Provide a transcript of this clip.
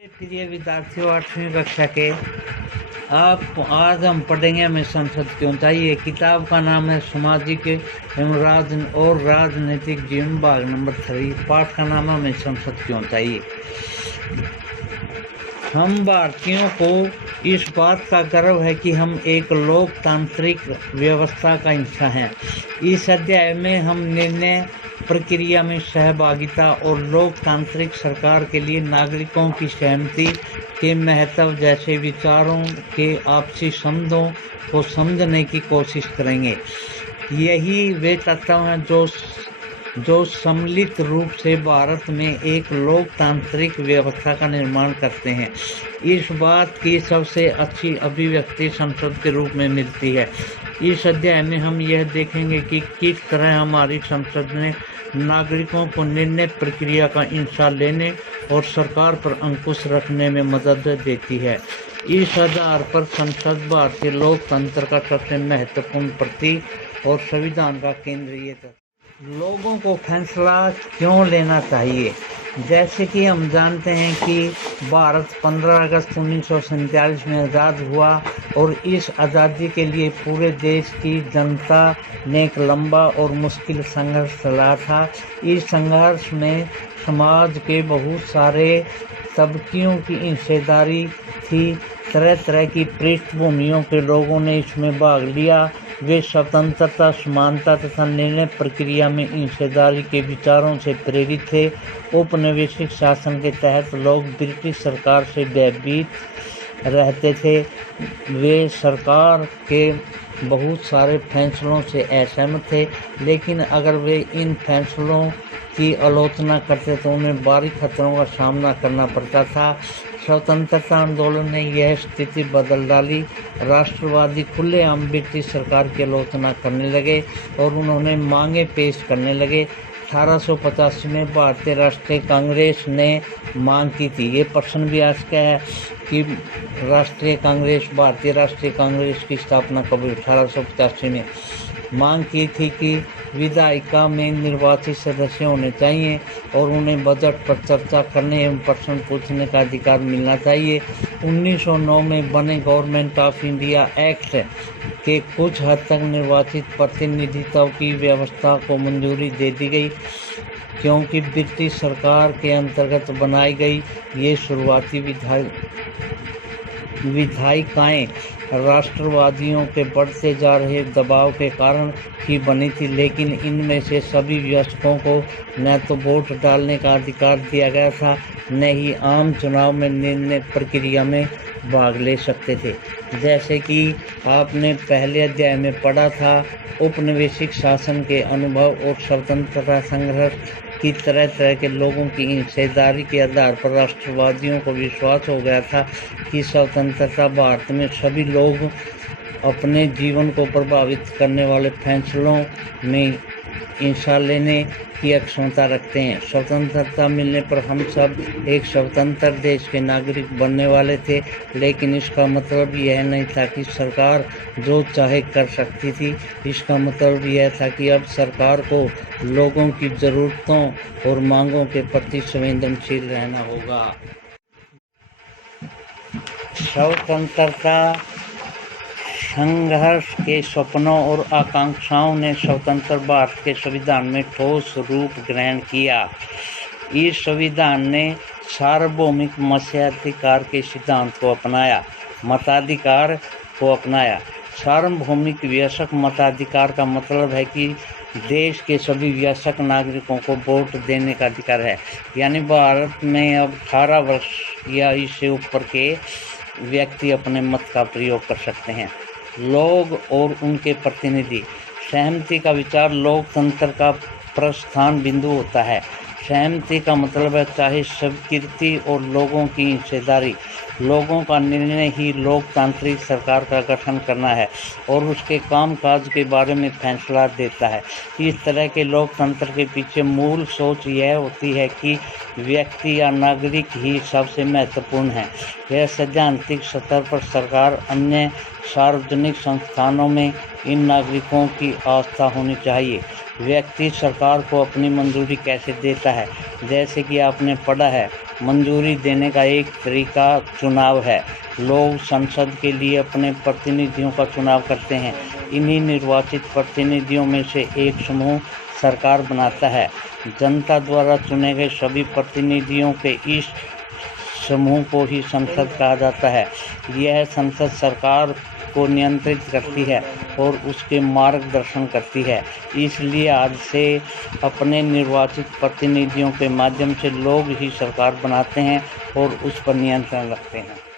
प्रिय विद्यार्थियों, 8वीं कक्षा के आप आज हम पढ़ेंगे हमें संसद क्यों चाहिए। किताब का नाम है सामाजिक एवं और राजनीतिक जीवन भाग नंबर 3। पाठ का नाम है हमें संसद क्यों चाहिए। हम भारतीयों को इस बात का गर्व है कि हम एक लोकतांत्रिक व्यवस्था का हिस्सा हैं। इस अध्याय में हम निर्णय प्रक्रिया में सहभागिता और लोकतांत्रिक सरकार के लिए नागरिकों की सहमति के महत्व जैसे विचारों के आपसी संबंधों को समझने की कोशिश करेंगे। यही वे तत्व हैं जो सम्मिलित रूप से भारत में एक लोकतांत्रिक व्यवस्था का निर्माण करते हैं। इस बात की सबसे अच्छी अभिव्यक्ति संसद के रूप में मिलती है। इस अध्याय में हम यह देखेंगे कि किस तरह हमारी संसद ने नागरिकों को निर्णय प्रक्रिया का हिस्सा लेने और सरकार पर अंकुश रखने में मदद देती है। इस आधार पर संसद भारतीय लोकतंत्र का सबसे महत्वपूर्ण प्रतीक और संविधान का केंद्रीय तत्व। लोगों को फैसला क्यों लेना चाहिए। जैसे कि हम जानते हैं कि भारत 15 अगस्त 1947 में आज़ाद हुआ और इस आज़ादी के लिए पूरे देश की जनता ने एक लंबा और मुश्किल संघर्ष चलाया था। इस संघर्ष में समाज के बहुत सारे तबकियों की हिस्सेदारी थी। तरह तरह की पृष्ठभूमियों के लोगों ने इसमें भाग लिया। वे स्वतंत्रता, समानता तथा निर्णय प्रक्रिया में हिस्सेदारी के विचारों से प्रेरित थे। औपनिवेशिक शासन के तहत लोग ब्रिटिश सरकार से भयभीत रहते थे। वे सरकार के बहुत सारे फैसलों से असहमत थे, लेकिन अगर वे इन फैसलों की आलोचना करते तो उन्हें भारी खतरों का सामना करना पड़ता था। स्वतंत्रता आंदोलन ने यह स्थिति बदल डाली। राष्ट्रवादी खुलेआम ब्रिटिश सरकार की आलोचना करने लगे और उन्होंने मांगे पेश करने लगे। 1885 में भारतीय राष्ट्रीय कांग्रेस ने मांग की थी। ये प्रश्न भी आज का है कि भारतीय राष्ट्रीय कांग्रेस की स्थापना कब हुई। 1885 में मांग की थी कि विधायिका में निर्वाचित सदस्य होने चाहिए और उन्हें बजट पर चर्चा करने एवं प्रश्न पूछने का अधिकार मिलना चाहिए। 1909 में बने गवर्नमेंट ऑफ इंडिया एक्ट के कुछ हद तक निर्वाचित प्रतिनिधित्व की व्यवस्था को मंजूरी दे दी गई, क्योंकि ब्रिटिश सरकार के अंतर्गत बनाई गई ये शुरुआती विधायिकाएं राष्ट्रवादियों के बढ़ते जा रहे दबाव के कारण ही बनी थी, लेकिन इनमें से सभी वयस्कों को न तो वोट डालने का अधिकार दिया गया था, न ही आम चुनाव में निर्णय प्रक्रिया में भाग ले सकते थे। जैसे कि आपने पहले अध्याय में पढ़ा था, औपनिवेशिक शासन के अनुभव और स्वतंत्रता संघर्ष की तरह तरह के लोगों की हिस्सेदारी के आधार पर राष्ट्रवादियों को विश्वास हो गया था कि स्वतंत्रता भारत में सभी लोग अपने जीवन को प्रभावित करने वाले फैसलों में हिस्सा लेने की क्षमता रखते हैं। स्वतंत्रता मिलने पर हम सब एक स्वतंत्र देश के नागरिक बनने वाले थे, लेकिन इसका मतलब यह नहीं था कि सरकार जो चाहे कर सकती थी। इसका मतलब यह था कि अब सरकार को लोगों की ज़रूरतों और मांगों के प्रति संवेदनशील रहना होगा। स्वतंत्रता संघर्ष के सपनों और आकांक्षाओं ने स्वतंत्र भारत के संविधान में ठोस रूप ग्रहण किया। इस संविधान ने सार्वभौमिक मताधिकार के सिद्धांत को अपनाया। सार्वभौमिक वयस्क मताधिकार का मतलब है कि देश के सभी वयस्क नागरिकों को वोट देने का अधिकार है। यानी भारत में अब 18 वर्ष या इससे ऊपर के व्यक्ति अपने मत का प्रयोग कर सकते हैं। लोग और उनके प्रतिनिधि। सहमति का विचार लोकतंत्र का प्रस्थान बिंदु होता है। सहमति का मतलब है चाहे स्वीकृति और लोगों की हिस्सेदारी। लोगों का निर्णय ही लोकतांत्रिक सरकार का गठन करना है और उसके कामकाज के बारे में फैसला देता है। इस तरह के लोकतंत्र के पीछे मूल सोच यह होती है कि व्यक्ति या नागरिक ही सबसे महत्वपूर्ण है। यह सैद्धांतिक स्तर पर सरकार अन्य सार्वजनिक संस्थानों में इन नागरिकों की आस्था होनी चाहिए। व्यक्ति सरकार को अपनी मंजूरी कैसे देता है। जैसे कि आपने पढ़ा है, मंजूरी देने का एक तरीका चुनाव है। लोग संसद के लिए अपने प्रतिनिधियों का चुनाव करते हैं। इन्हीं निर्वाचित प्रतिनिधियों में से एक समूह सरकार बनाता है। जनता द्वारा चुने गए सभी प्रतिनिधियों के इस समूह को ही संसद कहा जाता है। यह संसद सरकार को नियंत्रित करती है और उसके मार्गदर्शन करती है। इसलिए आज से अपने निर्वाचित प्रतिनिधियों के माध्यम से लोग ही सरकार बनाते हैं और उस पर नियंत्रण रखते हैं।